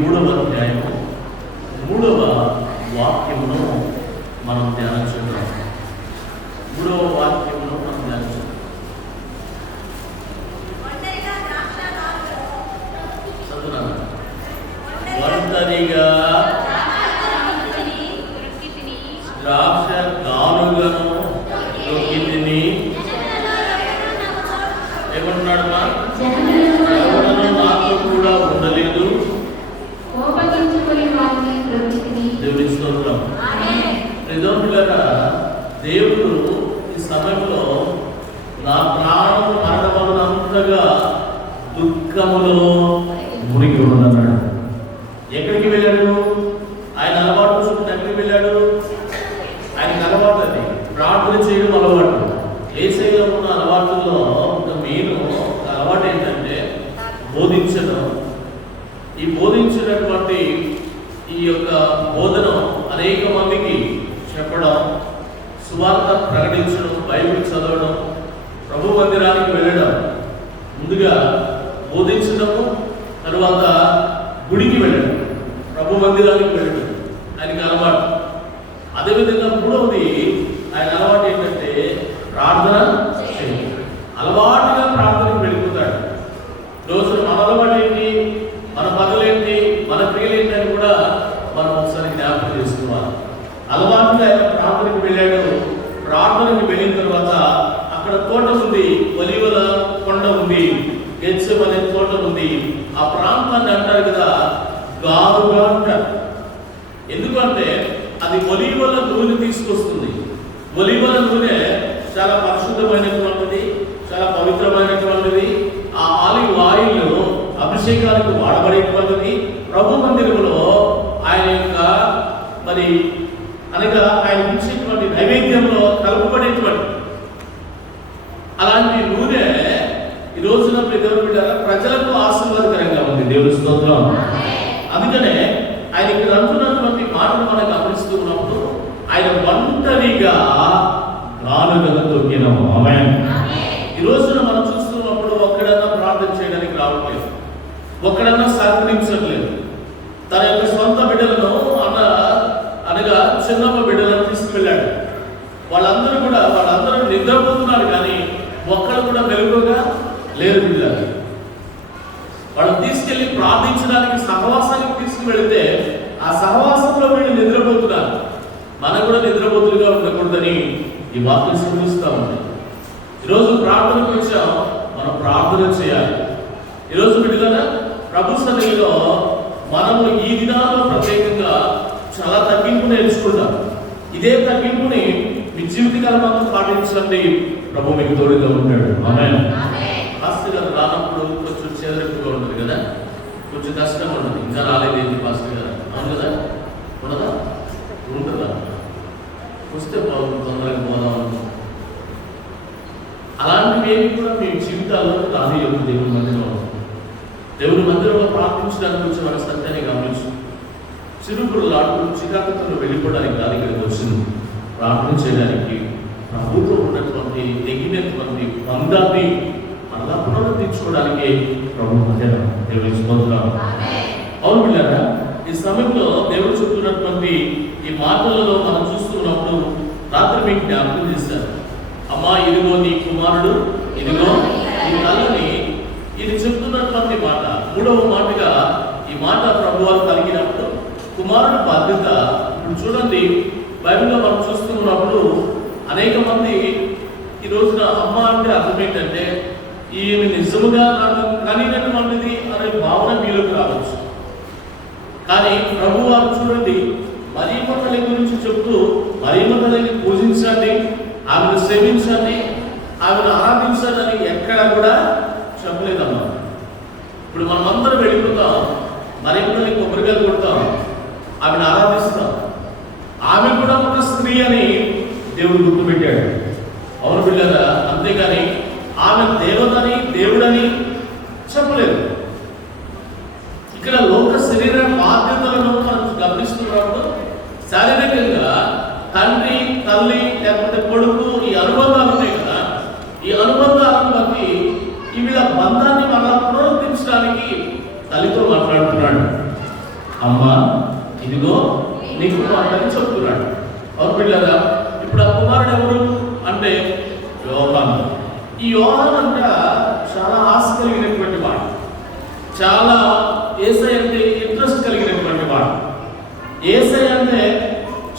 మూడవ అధ్యాయము 3వ వాక్యమును మనం ధ్యానించుకుందాం. 3వ వాక్యమును మనం ధ్యానించుకుందాం. ఒంటరిగా ద్రాక్ష గానుగను దొరికితిని. ఏమంటున్నాడు? ఎవరను నాతో కూడా ఉండలేదు. దేవుడి స్తోత్రం. నిజంగా దేవుడు ఈ సమయంలో నా ప్రాణం మరణమన్నంతగా దుఃఖములో మునిగి ఉన్నాడు. ఎక్కడికి వెళ్ళాడు? ఆయన అలవాటు చూపుని ఎక్కడికి వెళ్ళాడు? ఆయనకు అలవాటు అది ప్రార్థన చేయడం అలవాటు. ఏసైలో ఉన్న అలవాటుల్లో ఒక మెయిన్ అలవాటు ఏంటంటే బోధించడం. ఈ బోధించినటువంటి ఈ యొక్క బోధన అనేక మందికి చెప్పడం, సువార్త ప్రకటించడం, బైబిల్ చదవడం, ప్రభు మందిరానికి వెళ్ళడం, ముందుగా బోధించడము, తర్వాత గుడికి వెళ్ళడం, ప్రభు మందిరానికి వెళ్ళడం ఆయనకి అలవాటు. అదేవిధంగా మూడవది ఆయన అలవాటు ఏంటంటే ప్రార్థన చేయడం. అలవాటుగా ప్రార్థనకు వెళ్ళిపోతాడు. రోజు మన అలవాటు ఏంటి, మన పనులేంటి, మన క్రియలేంటి అని కూడా మనం ఒకసారి జ్ఞాపకం చేసుకోవాలి. అలవాటుగా ఆయన ప్రార్థనకు వెళ్ళాడు. ప్రార్థనకు వెళ్ళిన తర్వాత అక్కడ తోట ఉంది, ఒలీవల కొండ ఉంది, గెత్సెమనే తోట ఉంది. ఆ ప్రాంతాన్ని అంటారు కదా గానుగా అంటారు. ఎందుకంటే అది ఒలీవల నూనె తీసుకొస్తుంది. ఒలీవల నూనె చాలా పరిశుద్ధమైనటువంటిది, చాలా పవిత్రమైనటువంటిది. ఆ ఆలివ్ ఆయిల్ అభిషేకానికి వాడబడేటువంటిది. ప్రభు మందిరంలో ఆయన యొక్క మరి అనగా ఆయన ఇచ్చేటువంటి నైవేద్యంలో కలుపబడేటువంటి అలాంటి నూనె ఈ రోజున ప్రజలకు ఆశీర్వాదకరంగా ఉంది. దేవుని స్తోత్రం. అందుకనే ఆయన ఇక్కడ అంటున్నటువంటి మాటలు మనం గమనిస్తూ ఉన్నప్పుడు ఆయన ఒంటరిగా గానుగను దొరికినాము. ఆమేన్. ఈ రోజున మనం చూస్తున్నప్పుడు ఒక్కడన్నా ప్రార్థన చేయడానికి రావట్లేదు, ఒక్కడన్నా సహకరించట్లేదు. తన యొక్క సొంత బిడ్డలను అనగా చిన్నమ్మ బిడ్డలను తీసుకువెళ్ళాడు. వాళ్ళందరూ నిద్రపోతున్నారు, కానీ ఒక్కడు కూడా మెలుగుగా లేరు. పిల్లలు వాళ్ళు తీసుకెళ్లి ప్రార్థించడానికి సహవాసానికి తీసుకువెళితే ఆ సహవాసంలో వీళ్ళు నిద్రపోతున్నారు. మనం కూడా నిద్రపోతులుగా ఉండకూడదని ఈ వాక్యం సూచిస్తూ ఉంది. ఈరోజు ప్రార్థనకు వచ్చాం, మనం ప్రార్థన చేయాలి. ఈరోజు బిడ్డలారా ప్రభు సన్నిధిలో మనము ఈ దినాల్లో ప్రత్యేకంగా చాలా తగ్గింపు నేర్చుకుంటాం. ఇదే తగ్గింపుని మీ జీవితకాలంలో పాటించండి. ప్రభు మీకు తోడుగా ఉంటాడు. ఆమేన్. పాస్టర్ గారు రానప్పుడు కొంచెం చెదరెక్కుగా ఉంటుంది కదా, కొంచెం కష్టంగా ఉంటుంది. ఇంకా రాలేదేంటి పాస్టర్ గారు, అవును కదా, ఉండదా? ఉంటుందా? వస్తే బాగుంది, తొందరగా పోదాం. అలాంటివి ఏమి కూడా మీ జీవితాల్లో రాని యొక్క దేవుని మందిరంలో ప్రార్థించడానికి వచ్చి మన సత్యాన్ని గమనించు. చిరుపురులాడు చికాకుతో వెళ్ళిపోవడానికి కాదు ఇక్కడికి వచ్చింది, ప్రార్థన చేయడానికి. ప్రభుత్వ ఉన్నటువంటి తెగినటువంటి బంధాన్ని మరలా పునరుద్ధరించుకోవడానికి ప్రభు మందిరం. దేవుని స్తోత్రం. అవును పిల్లరా, ఈ సమయంలో దేవుడు చెప్తున్నటువంటి ఈ మాటలలో మనం చూస్తున్నప్పుడు రాత్రి మీకు జ్ఞాపకం చేశారు. అమ్మా, ఇదిగో నీ కుమారుడు, ఇదిగో నీ తల్లిని. ఇది చెప్తున్నటువంటి మాట. మూడవ మాటగా ఈ మాట ప్రభువారు కలిగినప్పుడు కుమారుడు బాధ్యత. ఇప్పుడు చూడండి, బైబిల్లో మనం చూస్తున్నప్పుడు అనేక మంది ఈ రోజున అమ్మ అంటే అర్థం ఏంటంటే ఈమె నిజముగా నాకు కలిగినటువంటిది అనే భావన మీలోకి రావచ్చు. కానీ ప్రభువారు చూడండి, మరియమ్మ తల్లి గురించి చెప్తూ మరియమ్మ తల్లిని పూజించండి, ఆమెను సేవించండి, ఆమెను ఆరాధించండి అని ఎక్కడ కూడా చెప్పలేదమ్మా. ఇప్పుడు మనం అందరం వెళ్ళిపోతాం, మరియమ్మ తల్లికి కొబ్బరికాయలు కొడతాం, ఆమెను ఆరాధిస్తాం. ఆమె కూడా ఒక స్త్రీ అని దేవుడు గుర్తుపెట్టాడు. అవును పిల్లరా, అంతేగాని ఆమె దేవతని దేవుడని చెప్పలేదు. ఇక్కడ లోక శరీర బాధ్యతలను మనం గమనిస్తున్నప్పుడు శారీరకంగా తండ్రి, తల్లి, లేకపోతే కొడుకు, ఈ అనుబంధాలు ఉన్నాయి కదా, ఈ అనుబంధాలను బట్టి ఈ బంధాన్ని మరలా పునరుద్ధరించడానికి తల్లితో మాట్లాడుతున్నాడు. అమ్మా ఇదిగో నీ కుమారుడని చెప్తున్నాడు. అవును పిల్లరా, ఇప్పుడు ఆ కుమారుడు ఎవరు అంటే యోహాను. ఈ యోహాను అంట చాలా ఆశ కలిగినటువంటి వాడు, చాలా యేసయ్య అంటే ఇంట్రెస్ట్ కలిగినటువంటి వాడు, యేసయ్య అంటే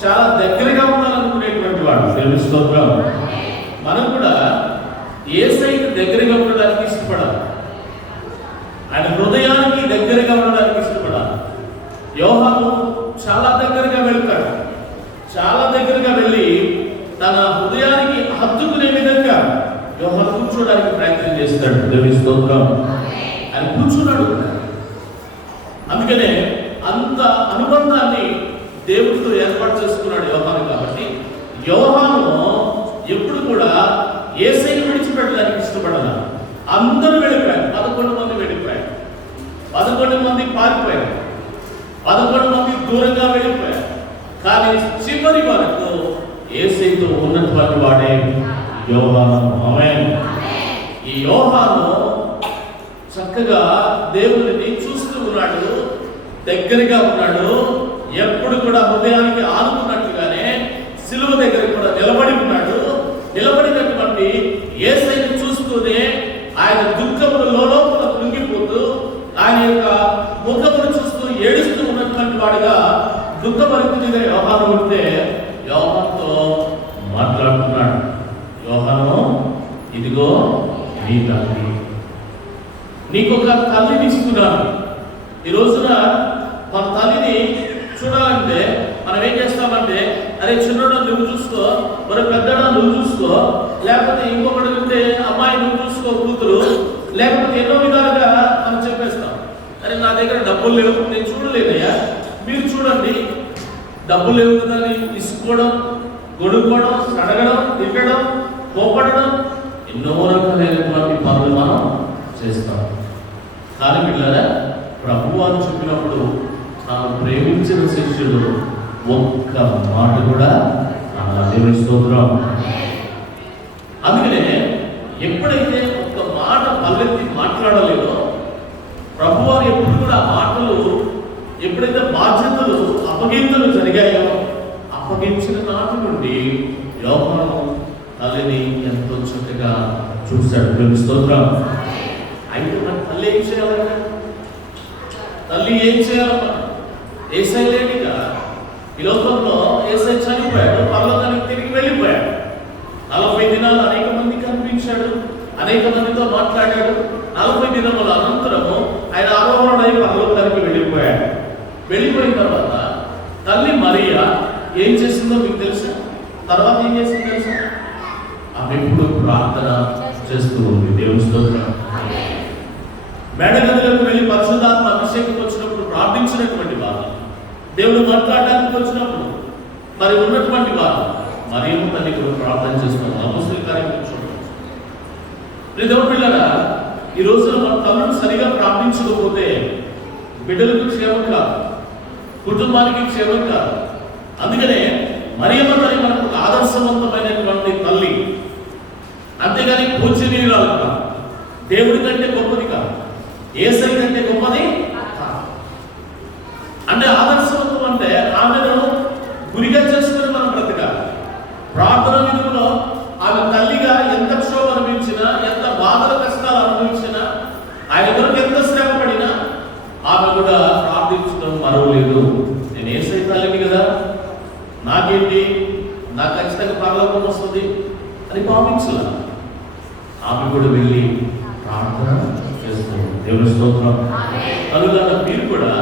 చాలా దగ్గరగా ఉండాలనుకునేటువంటి వాడు. దేవుని స్తోత్రం. మనం కూడా యేసయ్యకి దగ్గరగా ఉండడానికి ఇష్టపడాలి, ఆయన హృదయానికి దగ్గరగా ఉండడానికి ఇష్టపడాలి. యోహాను చాలా దగ్గరగా వెళ్తాడు, చాలా దగ్గరగా వెళ్ళి తన హృదయానికి హత్తుకునే విధంగా యోహాను కూర్చోడానికి ప్రయత్నం చేస్తాడు. దేవుని స్తోత్రం. ఆయన కూర్చున్నాడు. అందుకనే అంత అనుబంధాన్ని దేవుడితో ఏర్పాటు చేసుకున్నాడు యోహాను. కాబట్టి యోహాను ఎప్పుడు కూడా యేసయ్యను విడిచిపెట్టడానికి ఇష్టపడాలి. అందరూ వెళ్ళిపోయారు, 11 మంది వెళ్ళిపోయారు, 11 మంది పారిపోయారు, 11 మంది దూరంగా వెళ్ళిపోయారు. కానీ చివరి వరకు యేసయ్యతో ఉన్నటువంటి వాడే యోహాను. ఆమేన్. ఈ యోహాను చక్కగా దేవుడిని చూస్తూ ఉన్నాడు, దగ్గరగా ఉన్నాడు. ఎప్పుడు కూడా హృదయానికి ఆనుకున్నట్టుగానే సిలువ దగ్గర కూడా నిలబడి ఉన్నాడు. నిలబడినటువంటి యేసయ్యను చూస్తూనే ఆయన దుఃఖములో లోపల కృంగిపోతూ ఆయన యొక్క ముఖమును చూస్తూ ఏడుస్తూ ఉన్నటువంటి వాడుగా దుఃఖపరిస్థితిగా యోహాను ఉంటే యోహానుతో మాట్లాడుతున్నాడు. యోహాను ఇదిగో నీ తల్లి, నీకొక తల్లిని ఇస్తున్నాను. ఈ రోజున మన తల్లిని చూడాలంటే మనం ఏం చేస్తామంటే, అరే చిన్నోడు నువ్వు చూసుకో, మరి పెద్దడా నువ్వు చూసుకో, లేకపోతే ఇంకొకటి ఉంటే అమ్మాయి నువ్వు చూసుకో కూతురు, లేకపోతే ఎన్నో విధాలుగా మనం చెప్పేస్తాం. అరే నా దగ్గర డబ్బులు లేవు, నేను చూడలేదయ్యా, మీరు చూడండి. డబ్బులు లేవు కదా అని ఇసుకోవడం, గొడుక్కోవడం, అడగడం, తిట్టడం, కోపడడం, ఎన్నో రకాలైనటువంటి పనులు మనం చేస్తాం. కానీ పిల్లరా, ప్రభువు అని చెప్పినప్పుడు తాను ప్రేమించిన శిష్యులు ఒక్క మాట కూడా దేవుని స్తోత్రం. అందుకనే ఎప్పుడైతే ఒక్క మాట పల్లెత్తి మాట్లాడలేదో ప్రభువారు ఎప్పుడు కూడా మాటలు, ఎప్పుడైతే బాధ్యతలు అప్పగింతలు జరిగాయో అప్పగించిన నాటి నుండి యోహాను తల్లిని ఎంతో చక్కగా చూశాడు. దేవుని స్తోత్రం. అయితే మన తల్లి ఏం చేయాలన్నా, తల్లి ఏం చేయాలన్నా, యేసయ్య లేనిగా ఈ లోకంలో యేసయ్య చనిపోయాడు, పరలోకానికి తిరిగి వెళ్ళిపోయాడు. 40 దినాలు అనేక మంది కనిపించాడు, అనేక మందితో మాట్లాడాడు. 40 దినముల అనంతరము ఆయన ఆరోహణై పరలోకానికి వెళ్ళిపోయాడు. వెళ్ళిపోయిన తర్వాత తల్లి మరియా ఏం చేసిందో మీకు తెలుసా? తర్వాత ఏం చేసిందో తెలుసా? ఆమె ఎప్పుడు ప్రార్థన చేస్తూ ఉంది. దేవుని స్తోత్రం. మేడగదిలోకి వెళ్ళి పరిశుద్ధాత్మ అభిషేకం వచ్చినప్పుడు ప్రార్థించినటువంటి వారు, దేవుడు మాట్లాడడానికి వచ్చినప్పుడు మరి ఉన్నటువంటి వారు మరియమ్మ తల్లి కూడా ప్రార్థన చేస్తున్నారు. అపొస్తలుల కార్యములు చూడండి. దేవుని పిల్లరా, ఈ రోజున మన తల్లులు సరిగా ప్రార్థించకపోతే బిడ్డలకు క్షేమం కాదు, కుటుంబానికి క్షేమం కాదు. అందుకనే మరియమ్మ తల్లి మనకు ఆదర్శవంతమైనటువంటి తల్లి, అంతేగాని పూజనీయురాలు కాదు, దేవుడి కంటే గొప్పది కాదు, యేసయ్య కంటే గొప్పది కాదు. అంటే ఆదర్శవంతం అంటే ఆమెను గురిగా చేసుకుని మనం బ్రతకాలి. ప్రార్థన విధుల్లో ఆమె తల్లిగా ఎంత క్షోభ అనుభవించినా, ఎంత బాధల కష్టాలు అనుభవించినా, ఆయన కొరకు ఎంత శ్రమ పడినా ఆమె కూడా ప్రార్థించడం మరవలేదు. నేను యేసయ్య తల్లిని కదా, నాకేంటి, నాకు ఖచ్చితంగా పరలోకం వస్తుంది అని భావించాల. ఆమె కూడా వెళ్ళి ప్రార్థన చేస్తుంది. దేవుని స్తోత్రం. కనుక మీరు కూడా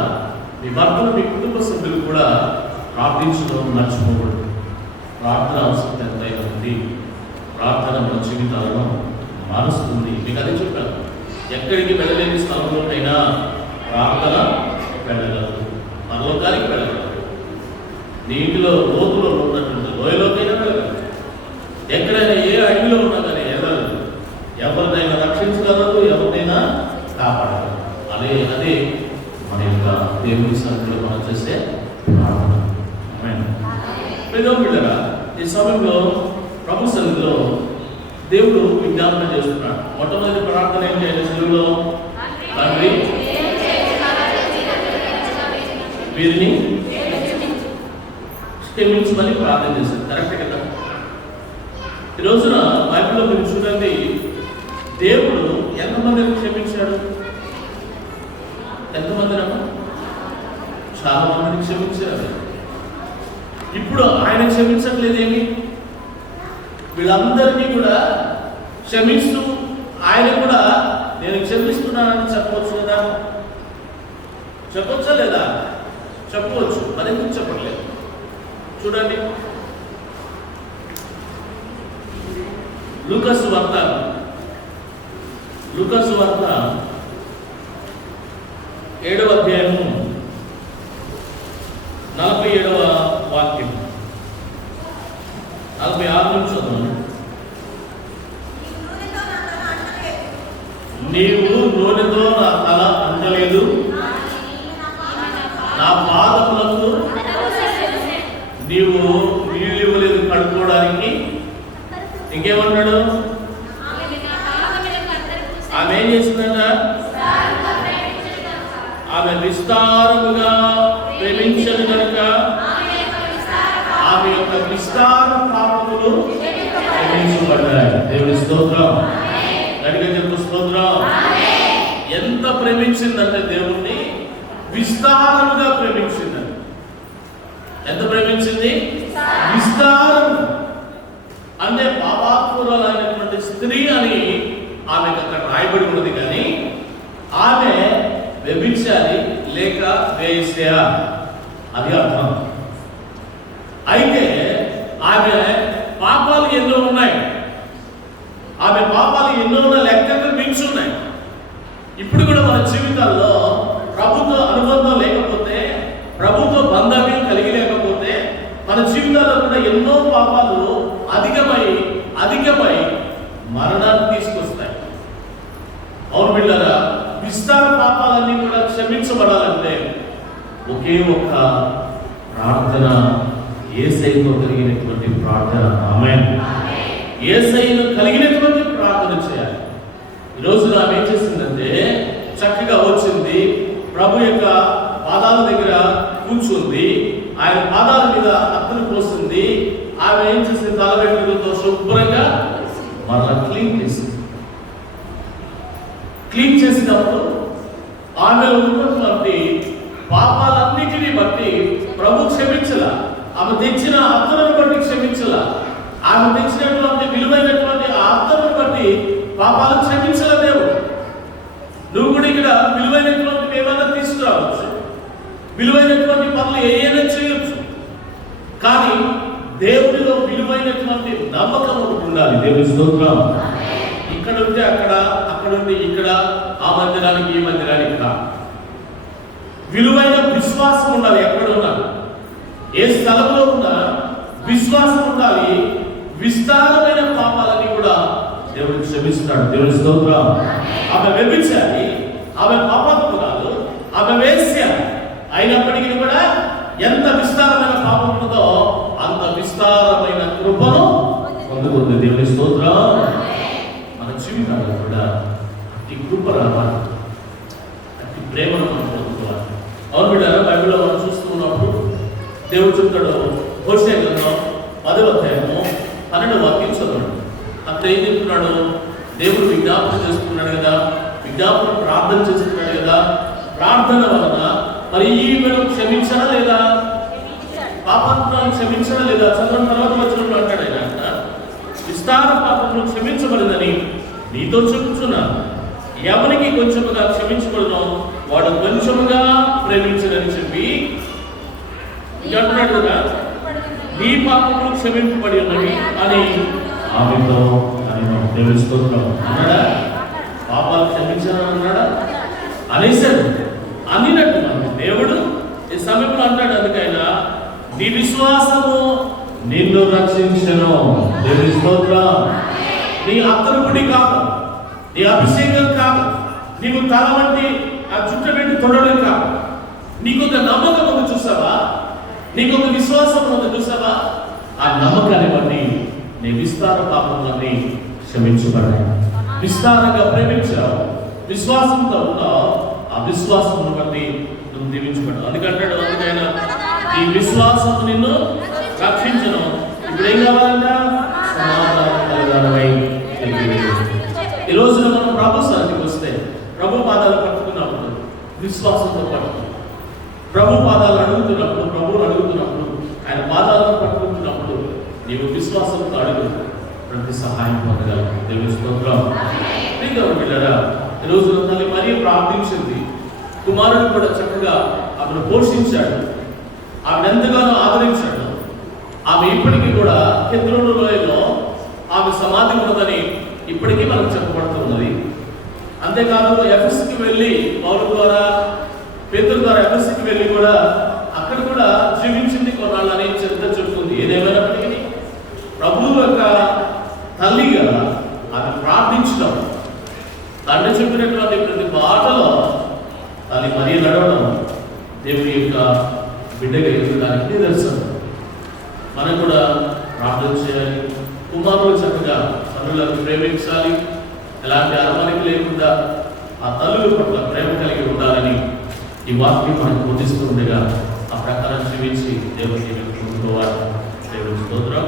మీ భర్తలు, మీ కుటుంబ సభ్యులు కూడా ప్రార్థించడం మర్చిపోకూడదు. ప్రార్థన అవసరం ఎంతైనా ఉంది. ప్రార్థన మన జీవితాలను మారుస్తుంది. మీకు అదే చెప్పాను, ఎక్కడికి వెళ్ళలేని స్థలంలోనైనా ప్రార్థన వెళ్ళగలదు, పరలోకానికి వెళ్ళగలదు. నీటిలో లోతులో ఉన్నటువంటి లోయలోకైనా వెళ్ళగలదు. ఎక్కడైనా ఏ అడవిలో ఉన్నా కానీ వెళ్ళగలదు. ఎవరినైనా రక్షించగలదు, ఎవరినైనా కాపాడగలదు. అదే మన యొక్క దేవుని సన్నిధిలో మనం చేసే ప్రార్థన. పిల్లరా, ఈ సమయంలో ప్రభు సన్నిధిలో దేవుడు విజ్ఞాపన చేస్తున్నాడు. మొట్టమొదటి ప్రార్థన ఏంటి ఆయన సెలవులో? తండ్రి వీరిని క్షమించమని ప్రార్థన చేశారు. కరెక్ట్ కదా? ఈ రోజున బైబిల్లో మీరు చూడండి, దేవుడు ఎంతమందిని క్షమించాడు? ఎంతమందినమ్మా? చాలా మందిని క్షమించారు. ఇప్పుడు ఆయన క్షమించట్లేదేమి? వీళ్ళందరినీ కూడా క్షమిస్తూ ఆయన కూడా నేను క్షమిస్తున్నానని చెప్పవచ్చు కదా? చెప్పొచ్చా లేదా? చెప్పవచ్చు. మరి ఎందుకు చెప్పట్లేదు? చూడండి, లూకాసు వార్త 7వ అధ్యాయము 47వ వాక్యం 46 నుంచి చదువు. నీవు నూనెతో నా తల అంటలేదు, నా పాదములకు నీవు నీళ్ళు ఇవ్వలేదు కడుక్కోవడానికి. ఇంకేమన్నాడు? ఆమె ఏం చేసిందట? ఆమె విస్తారముగా ప్రేమించదు కనుక ఆమె యొక్క విస్తార పాపములు క్షమించబడ్డాయి. దేవుని స్తోత్రం. గట్టిగా చెప్పు స్తోత్రం. ఎంత ప్రేమించిందంటే దేవుణ్ణి విస్తారముగా ప్రేమించిందండి. ఎంత ప్రేమించింది? విస్తారం. అంటే పాపాత్మురాలైనటువంటి స్త్రీ అని ఆమెకు అక్కడ రాయబడి ఉన్నది, కానీ ఆమె వ్యభిచారి లేక వేశ్య అది అర్థం. అయితే ఆమె పాపాలు ఎన్నో ఉన్నాయి. ఆమె పాపాలు ఎన్నో ఉన్న లెక్కకు మించి ఉన్నాయి. ఇప్పుడు కూడా మన జీవితాల్లో ప్రభుత్వ అనుబంధం లేకపోతే, ప్రభుత్వ బంధాన్ని కలిగి లేకపోతే మన జీవితాల్లో కూడా ఎన్నో పాపాలు అధికమై మరణాన్ని తీసుకొస్తాయి. అవును బిడ్డలారా, విస్తార పాపాలన్నీ కూడా క్షమించబడాలంటే ఒకే ఒక్క ప్రార్థన, యేసయ్యతో కలిగినటువంటి ప్రార్థన. ఆమేన్. యేసయ్యను కలిగినటువంటి ప్రార్థన చేయాలి. ఈరోజు ఆమె ఏం చేసిందంటే చక్కగా వచ్చింది, ప్రభు యొక్క పాదాల దగ్గర కూర్చుంది, ఆయన పాదాల మీద అత్తను పోసింది. ఆమె ఏం చేసింది? తల వెంట్రుకలతో శుభ్రంగా మరలా క్లీన్ చేసినప్పుడు ఆమెలో ఉన్నటువంటి పాపాలన్నిటినీ బట్టి ప్రభు క్షమించల. ఆమె తెచ్చిన అత్తలను బట్టి క్షమించల. ఆమె తెచ్చినటువంటి విలువైనటువంటి ఆ అత్తలను బట్టి పాపాలను క్షమించల దేవుడు. నువ్వు కూడా ఇక్కడ విలువైనటువంటి ఏమైనా తీసుకురావచ్చు, విలువైనటువంటి పనులు ఏమైనా చేయొచ్చు, కానీ దేవుడిలో విలువైనటువంటి నమ్మకం ఒకటి ఉండాలి. దేవుని స్తోత్రం. ఇక్కడ ఉంటే అక్కడ, అక్కడ ఉంటే ఇక్కడ, ఆ మందిరానికి ఈ మందిరానికి రా. విలువైన విశ్వాసం ఉండాలి. ఎక్కడ ఉన్నా, ఏ స్థలంలో ఉన్నా విశ్వాసం ఉండాలి. విస్తారమైన పాపాలని కూడా దేవుడు క్షమిస్తున్నాడు. దేవుని స్తోత్రం. ఆమె వ్యభిచారి, ఆమె పాపాత్మురాలు, ఆమె వేశ్య అయినప్పటికీ కూడా ఎంత విస్తారమైన పాపం ఉంటుందో అంత విస్తారమైన కృపను పొందుకుంది. దేవుని స్తోత్రం. మన జీవితాల్లో కూడా అతి కృప రావాలి, అతి ప్రేమను మనం పొందుకోవాలి. అవును బిడ్డారా, బైబిల్లో మనం చూస్తూ ఉన్నప్పుడు దేవుడు చెప్తాడు, హోషేయ గ్రంథం 10వ అధ్యాయము 12వ వాక్యం చదవండి. అక్కడ ఏం చెప్తున్నాడు? దేవుడు విజ్ఞాపన చేస్తున్నాడు కదా, విజ్ఞాపన ప్రార్థన చేస్తున్నాడు కదా. ప్రార్థన వలన మరి ఈమెను క్షమించడా లేదా? పాపాత్మను క్షమించడా లేదా? చదవడం తర్వాత వచ్చినప్పుడు అంటాడు ఆయన, విస్తార పాపములు క్షమించబడిందని నీతో చెప్పుచున్నా, ఎవరికి కొంచెముగా క్షమించబడను వాడు కొంచెముగా ప్రేమించడని చెప్పి అంటున్నాడు కదా, నీ పాపములు క్షమింపబడి ఉన్నవి అని ఆమెతో దేవుని స్తోత్రం అన్నాడా? పాపాలు క్షమించాలని అన్నాడా? అనేసాడు. అనినట్టు దేవుడు ఈ సమయంలో అంటాడు, అందుకైనా నీ విశ్వాసము నిన్ను రక్షించెను. దేవుని స్తోత్రం. నీ అత్తరుపుడి కాదు, నీ అభిషేకం కాదు, నీకు తల వంటి ఆ చుట్ట పెట్టి తొడడం కాదు, నీకొక నమ్మకం ఉంది చూసావా, నీకొక విశ్వాసం ఉంది చూసావా, ఆ నమ్మకాన్ని బట్టి నీ విస్తార పాపములన్నీ క్షమించబడ్డాయి. విస్తారంగా ప్రేమించావు, విశ్వాసంతో ఉన్నావు, ఆ విశ్వాసం బట్టి నువ్వు దీవించబడ్డావు. అందుకంటాడు, అందుకైనా ఈ విశ్వాసము నిన్ను రక్షించును. ఇప్పుడు ఏం కావాలంట? సమాధానం కలగాలమై. ఈ రోజున మనం ప్రభు సన్నిధికి వస్తే ప్రభు పాదాలు పట్టుకున్నప్పుడు విశ్వాసంతో పట్టుకున్నాం. ప్రభు పాదాలు అడుగుతున్నప్పుడు, ప్రభువును అడుగుతున్నప్పుడు, ఆయన పాదాలను పట్టుకుంటున్నప్పుడు నీవు విశ్వాసంతో అడుగు, ప్రతి సహాయం పొందగలవు. దేవుని స్తోత్రం. పిల్లరా, ఈ రోజున తల్లి మరీ ప్రార్థించింది. కుమారుడు కూడా చక్కగా ఆమెను పోషించాడు, ఆమెను ఎంతగానో ఆదరించాడు. ఆమె ఇప్పటికీ కూడా కెద్రోను లోయలో ఆమె సమాధి ఉన్నదని ఇప్పటికీ మనకు చెప్పబడుతున్నది. అంతేకాదు ఎఫెస్కి వెళ్ళి పౌలు ద్వారా, పేతురు ద్వారా ఎఫెస్కి వెళ్ళి కూడా అక్కడ కూడా జీవించింది కొన్నాళ్ళని చరిత్ర చెబుతుంది. ఏదేమైనప్పటికీ ప్రభువు యొక్క తల్లిగా ఆమె ప్రార్థించడం, తండ్రి చెప్పినటువంటి ప్రతి మాటలో తల్లి మరీ నడవడం దేవుని యొక్క బిడ్డగా ఎదుగడానికి నిదర్శనం. మనం కూడా ప్రార్థన చేయాలి. కుమారులు చక్కగా తల్లులను ప్రేమించాలి. ఎలాంటి అరమణిక లేకుండా ఆ తల్లుల పట్ల ప్రేమ కలిగి ఉండాలని ఈ వాక్యం మనకు బోధిస్తూ ఉండగా ఆ ప్రకారం జీవించి దేవుడికి మెచ్చుకోవాలి. దేవుని స్తోత్రం.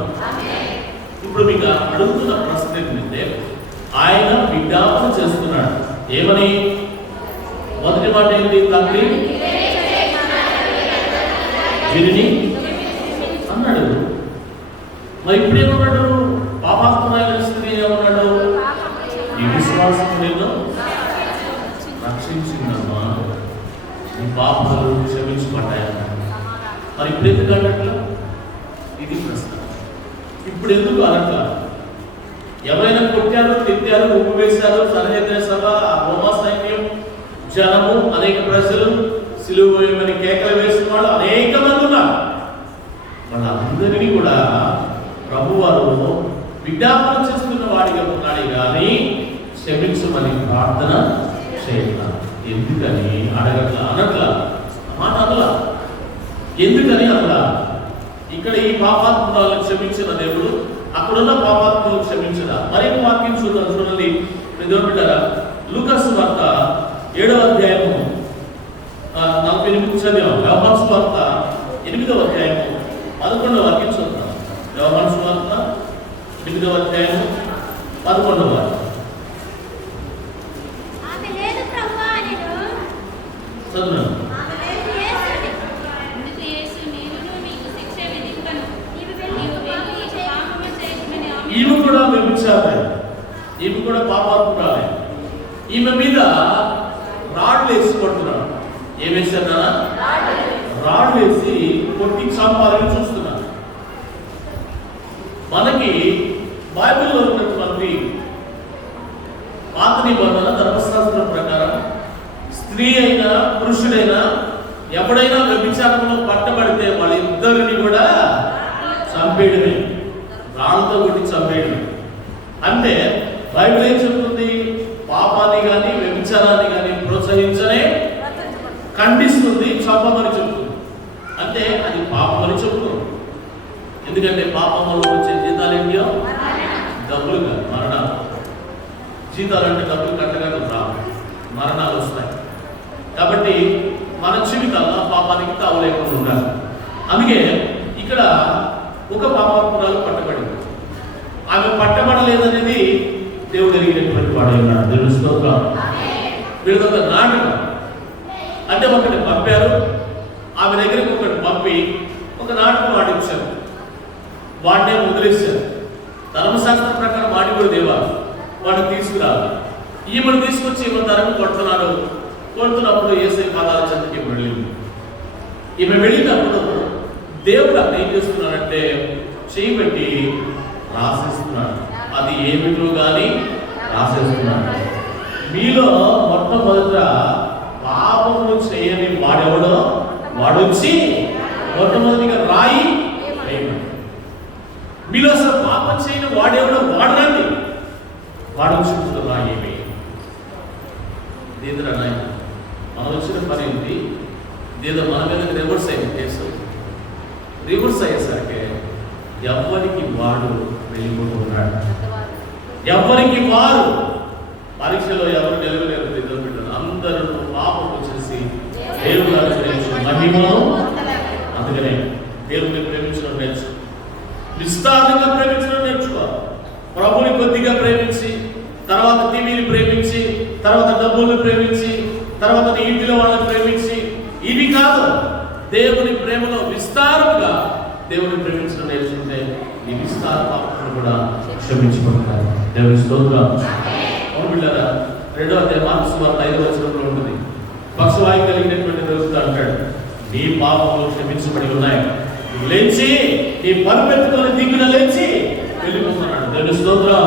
ఇప్పుడు మీకు అడుగుతున్న ప్రశ్న ఏంటంటే, ఆయన విజ్ఞాపన చేస్తున్నాడు. ఏమని? మొదటి మాట ఏంటి? తండ్రి వీరిని అన్నాడు. మరి ఇప్పుడు ఏమన్నాడు? పాపాత్మైన స్త్రీ ఏమన్నాడు? ఈ విశ్వాసం నిన్ను రక్షించిందమ్మా, నీ పాపాలు క్షమించబడ్డాయన్నా. మరి ఇప్పుడు ఎందుకు అన్నట్లా? ఇది ప్రశ్న. ఇప్పుడు ఎందుకు అనట్లా? ఎవరైనా కొట్టారు, తిట్టారు, ఉప్పు వేశారు, సన్నిహిత సభ, రోమా సైన్యం, జనము, అనేక ప్రజలు, సిలువ వేయమని కేకలు వేసిన వాళ్ళు అనేక మంది ఉన్నారు. వాళ్ళందరినీ కూడా ప్రభువారు విజ్ఞాపన చేస్తున్న వాడిగా ఉన్నాడు కానీ క్షమించమని ప్రార్థన చేయట్లా. ఎందుకని అడగట్లా, అనట్లా, మాట అనలా. ఎందుకని అనలా? ఇక్కడ ఈ పాపాత్మలను క్షమించిన దేవుడు అక్కడున్న పాపాత్మలను క్షమించదా? మరేం వాక్యం చూడండి. బిడ్డలారా, లూకా సువార్త 7వ అధ్యాయము 48 చదివాం. యోహాను సువార్త 8వ అధ్యాయము 11వ వాక్యం చదువుతాం. యోహాను సువార్త 8వ అధ్యాయము 11వ వాక్యం చదువు. ఈమె కూడా వ్యభిచారే, ఈమె కూడా పాపాత్మురాలే. ఈమె మీద రాడ్లు వేసి కొడుతున్నాడు. ఏం వేసారా? రాడ్లు వేసి కొట్టి చంపాలని చూస్తున్నాడు. మనకి బైబిల్లో ఉన్నటువంటి పాత నిబంధన ధర్మశాస్త్రం ప్రకారం స్త్రీ అయినా పురుషుడైనా ఎవడైనా వ్యభిచారంలో పట్టబడితే వాళ్ళిద్దరిని కూడా చంపేయడమే, రాళ్ళతో కొట్టి చంపేయడమే. అంటే బైబిల్ ఏం చెప్తుంది? పాపాన్ని కానీ వ్యభిచారాన్ని కానీ ప్రోత్సహించనే ఖండిస్తుంది, చంపమని చెప్తుంది. అంటే అది పాపమని చెప్తుంది. ఎందుకంటే పాపం వల్ల వచ్చే జీతాలు ఏంటో డబ్బులు కాదు, మరణాలు. జీతాలు అంటే డబ్బులు కట్టగా రావు, మరణాలు వస్తాయి. కాబట్టి మన జీవితాల్లో పాపానికి తావు లేకుండా ఉండాలి. అందుకే ఇక్కడ ఒక పాపాత్మురాలు పట్టబడింది. ఆమె పట్టబడలేదనేది దేవుడు ఎరిగినటువంటి వాడు ఉన్నాడు. దేవుని స్తోత్రం. వీళ్ళొక నాటకం. అంటే ఒకటి పంపారు, ఆమె దగ్గరికి ఒకటి పంపి ఒక నాటకం ఆడించారు, వాడినే వదిలేశారు. ధర్మశాస్త్రం ప్రకారం వాడి కూడా దేవాలి, వాడిని తీసుకురాలి. ఈమెను తీసుకొచ్చి ఈమె తరం కొడుతున్నారు. కొడుతున్నప్పుడు యేసయ్య పాదాల చెంతకి వెళ్ళింది. ఈమె వెళ్ళినప్పుడు దేవుడు అక్కడ ఏం చేస్తున్నాడంటే చేయి పెట్టి రాసేస్తున్నాడు. అది ఏమిటో కానీ రాసేస్తున్నాడు. మీలో మొట్టమొదట పాపములు చేయని వాడెవడో వాడొచ్చి మొట్టమొదటిగా రాయి వేయమని. మీలో అసలు పాపం చేయని వాడెవడో వాడరండి, వాడొచ్చి రాయి వేయండి. దీంతో మనం వచ్చిన పని ఏంటి? ఏదో మన మీద రివర్స్ అయింది కేసు. రివర్స్ అయ్యేసరికి ఎవరికి వాడు వెళ్ళిపోతున్నాడు. ఎవరికి వారు పరీక్షలో ఎవరు నిలవలేరు. ఇద్దరు బిడ్డలు అందరూ పాపం వచ్చేసి దేవుడు మహిమను అందుకనే దేవుని ప్రేమించడం నేర్చుకో, విస్తారంగా ప్రేమించడం నేర్చుకో. ప్రభుని కొద్దిగా ప్రేమించి, తర్వాత టీవీని ప్రేమించి, తర్వాత డబ్బుల్ని ప్రేమించి, తర్వాత నీ ఇంటిలో వాళ్ళని ప్రేమించి, ఇవి కాదు. దేవుని ప్రేమలో విస్తారముగా దేవుని ప్రేమించడం నేర్చుకుంటే ఈ విస్తార పాపములను కూడా క్షమించబడతారు. దేవుని స్తోత్రం. అవును బిడ్డలారా, 2వ అధ్యాయం మార్కు సువార్త 5వ వచనంలో ఉంటుంది, పక్షవాయు కలిగినటువంటి రోజుతో అంటాడు, నీ పాపములు క్షమించబడి ఉన్నాయి, లేచి నీ పరుపెత్తుకొని దిగున లేచి వెళ్ళిపోతున్నాడు. దేవుని స్తోత్రం.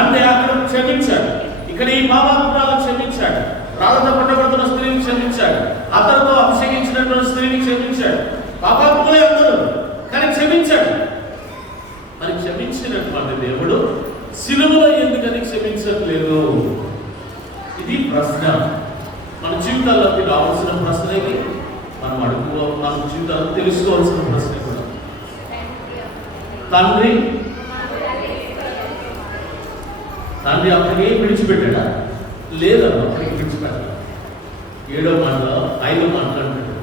అంటే అక్కడ క్షమించాడు, ఇక్కడ ఈ పాపాత్మరాలను క్షమించాడు, రాళ్ళతో పట్టబడుతున్న స్త్రీని క్షమించాడు, అతనితో అభిషేకించినటువంటి స్త్రీని క్షమించాడు. పాపాత్ములే అందరూ, కానీ క్షమించాడు. మరి క్షమించినటువంటి దేవుడు సిలువలో ఎందుకని క్షమించట్లేదు? ఇది ప్రశ్న. మన జీవితాల్లోకి రావాల్సిన ప్రశ్న ఇది. మనం మన జీవితాలను తెలుసుకోవాల్సిన ప్రశ్న కూడా. తండ్రి అప్పటికే విడిచిపెట్టాడా? లేదమ్మా, అప్పటికి విడిచిపెట్టాడు. 7వ మాటలో 5వ మాటలు అంటాడు,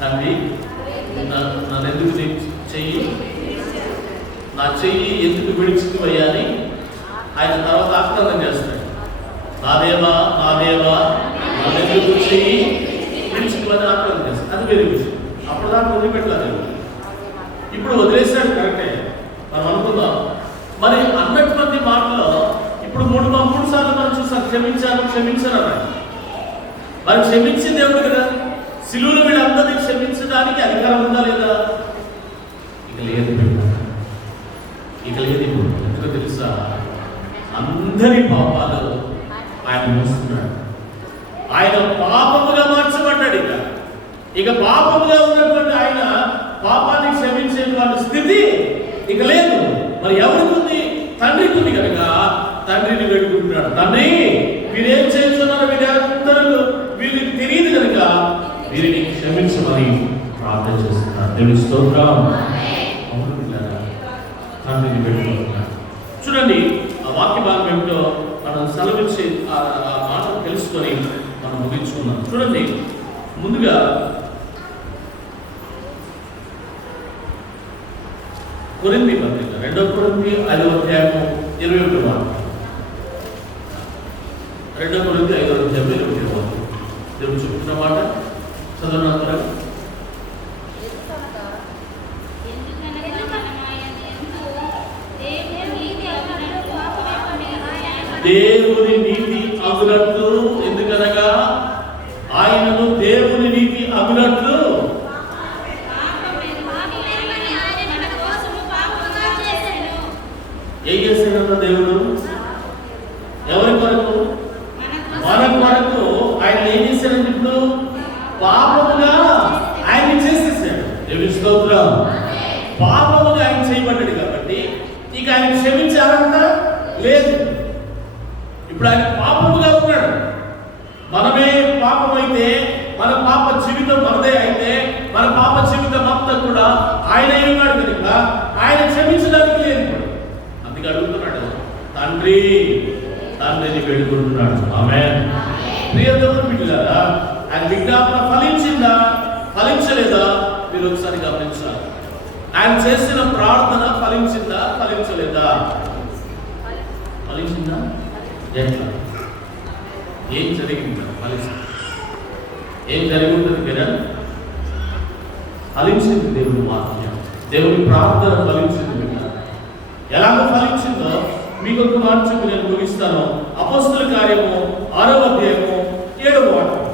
తండ్రి నన్ను ఎందుకు నా చెయ్యి ఎందుకు విడిచిపోయా అని ఆయన తర్వాత ఆక్రందన చేస్తాడు. నా దేవా నన్ను ఎందుకు చెయ్యి విడిచిపోని ఆక్రందన చేస్తాడు. అది వేరే విషయం. అప్పుడు దాకా వదిలిపెట్టలేదు. ఇప్పుడు వదిలేశాడు, కరెక్టే. మనం అనుకుందాం, మరి అన్నటువంటి మాటలో ఇప్పుడు 3 సార్లు మనం చూసాం, క్షమించాను అన్నాడు. మరి క్షమించిన దేవుడు కదా, సిలువలో వీళ్ళందరినీ క్షమించడానికి అధికారం ఉందా లేదా? ఇక లేదు. ఎందుకు తెలుసా? అందరి పాపాలు ఆయన మోస్తున్నాడు. ఆయన పాపముగా మార్చబడ్డాడు. ఇక పాపముగా ఉన్నటువంటి ఆయన పాపాన్ని క్షమించేటువంటి స్థితి ఇక లేదు. మరి ఎవరికి ఉంది? తండ్రికి ఉంది కనుక తండ్రిని వేడుకుంటున్నాడు, తండ్రి వీరేం చేస్తున్నారు, వీళ్ళకి తెలియదు కనుక వీరిని క్షమించమని ప్రార్థన చేస్తున్నారు. దేవుని స్తోత్రం. తండ్రిని వేడుకుంటున్నాడు. చూడండి, ఆ వాక్య భాగం ఏమిటో మనం సెలవిచ్చి ఆ మాటను తెలుసుకొని మనం ముగించుకున్నాం. చూడండి, ముందుగా కొరింథీ పత్రిక 2వ కొరింథీ 5వ అధ్యాయము 21వ వాక్యం. 2వ కొరింథీ 5వ అధ్యాయం 21వ వాక్యం. దేవుడు చెప్తున్న మాట చదవనంతరం, దేవుని నీతి అగునట్లు, ఎందుకనగా ఆయనను దేవుని నీతి అగునట్లు ఏం చేశాడన్న దేవుడు? ఎవరి కొరకు? మన కొరకు. ఆయన ఏం చేశాడంటే ఇప్పుడు పాపముగా ఆయన చేసేసాడు. దేవుని స్తోత్రం. పాపముగా ఆయన చేయబడ్డాడు కాబట్టి ఇక ఆయన క్షమించారంట లేదు. ఇప్పుడు ఆయన పాపముగా ఉన్నాడు. మనమే పాపమైతే, మన పాప జీవితం మనదే అయితే, మన పాప జీవితం అంతా కూడా ఆయన ఉన్నాడు కనుక ఆయన క్షమించడానికి లేదు. అందుకే అడుగుతున్నాడు, తండ్రిని వేడుకుంటున్నాడు. ఆమేన్. ప్రియ దేవుని బిడ్డలారా, ఆయన విజ్ఞాపన ఫలించిందా ఫలించలేదా మీరు ఒకసారి గమనించాలి. ఆయన చేసిన ప్రార్థన ఫలించిందా ఫలించలేదా? ఫలించిందా? ఎట్లా? ఏం జరిగిందా? ఫలించింది. ఏం జరిగి ఉంటుంది కదా? ఫలించింది. దేవుని వాక్యం, దేవుని ప్రార్థన ఫలించింది. ఎలాగో ఫలించిందో మీకు ఒక మాట చెప్పి నేను ముగిస్తాను. అపోస్తలుల కార్యము 6వ అధ్యాయము 7వ వాక్యం.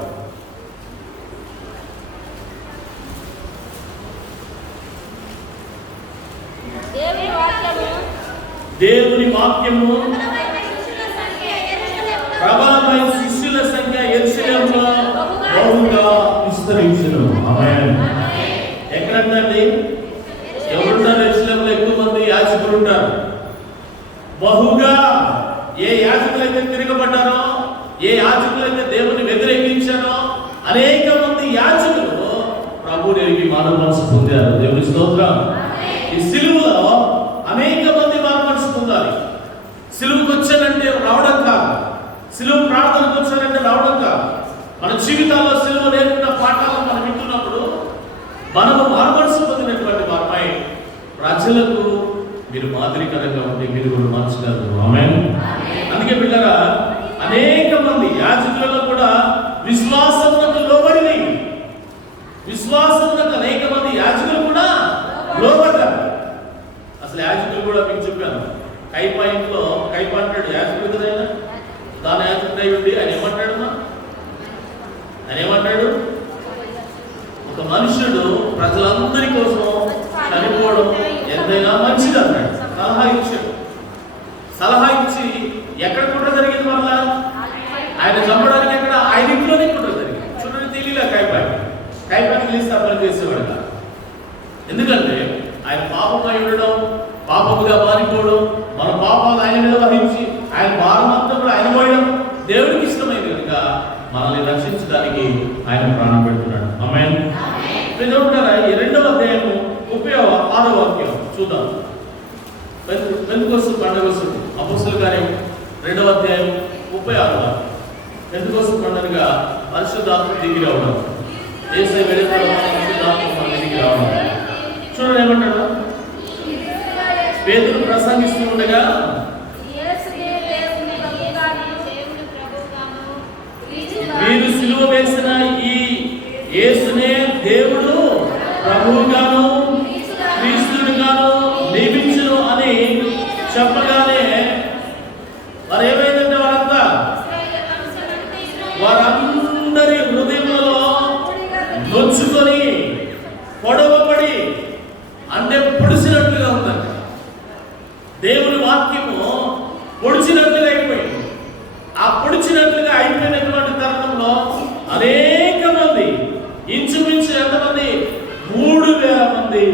దేవుని వాక్యము ప్రబలమైన శిష్యుల సంఖ్య యెరూషలేములో బహుగా విస్తరించును. ఆమేన్. ఎక్కడండి ఎవరుంటారు? యెరూషలేములో ఎక్కువ మంది యాజకులు ఉంటారు. బహుగా ఏ యాజకులైతే తిరగబడ్డారో, ఏ యాజకులైతే దేవుని వ్యతిరేకించారో అనేక మంది యాజకులు ప్రభువుని ఎరిగి మానవ మనసు పొందారు. దేవుని స్తోత్రం. ఈ సిలువలో అనేక మంది మానవ మనసు పొందాలి. సిలువకు వచ్చానంటే రావడం కాదు, సిలువ ప్రార్థనకు వచ్చానంటే రావడం కాదు. మన జీవితాల్లో సిలువ నేర్పిన పాఠాలను మనం వింటున్నప్పుడు ప్రజలకు మీరు మాదిరికరంగా ఉంటే మీరు కూడా మార్చగలరు. ఆమేన్. అందుకే పిల్లరా, అనేక మంది యాజకులలో కూడా విశ్వాసమునకు లోబడి, విశ్వాసమునకు అనేక మంది యాజకులు కూడా లోబడ్డారు. అసలు యాజకులు కూడా మీకు చెప్పాను, కైపా ఇంట్లో కైపా అంటాడు యాజకుడు కదా, ఆయన దాని యాజకుడై ఉండి ఆయన ఏమంటాడు, ఆయన ఏమంటాడు, ఒక మనుషుడు ప్రజలందరి కోసం చనిపోవడం ఎంతైనా మంచిది అన్నాడు. సలహా ఇచ్చాడు. సలహా ఇచ్చి ఎక్కడ కుట్ర జరిగింది మళ్ళా? ఆయన చంపడానికి ఎక్కడ? ఆయన ఇంట్లోనే కుట్ర జరిగింది. చూడండి, తెలియలే కైపాకి తెలిసి అర్థం చేసేవాడు. ఎందుకంటే ఆయన పాపమై ఉండడం, పాపముగా మారిపోవడం, మన పాపాలు ఆయన మీద వహించి ఆయన భారం అంతా కూడా ఆయన పోయడం దేవుడికి ఇష్టమైంది కనుక మనల్ని రక్షించడానికి ఆయన ప్రాణం పెడుతున్నాడు. ఆమేన్. ఈ 2వ అధ్యాయము 36వ వాక్యం చూద్దాం. పెంతెకొస్తు పండుగ వస్తుంది. అపొస్తలుల కార్యం 2వ అధ్యాయం 36వ వాక్యం. పెంతెకొస్తు పండుగగా పరిశుద్ధాత్మ దిగి రావడం, యేసయ్య వెలుగులో పరిశుద్ధాత్మ దిగి రావడం. చూడండి ఏమంటాడు, పేతురు ప్రసంగిస్తూ ఉండగా మీరు సిలువ వేసిన ఈ యేసునే దేవుడు ప్రభువుగాను క్రీస్తునిగాను నియమించును అని చెప్పగానే వారు ఏమైందంటే వారందరి హృదయంలో నొచ్చుకొని పొడవబడి, అంటే పొడిచినట్లుగా ఉందంట. దేవుని వాక్యము పొడిచినట్లుగా అయిపోయింది. ఆ పొడిచినట్లుగా అయిపోయినటువంటి తరుణంలో అనేక మంది, ఇంచుమించు ఎంతమంది, 3000 మంది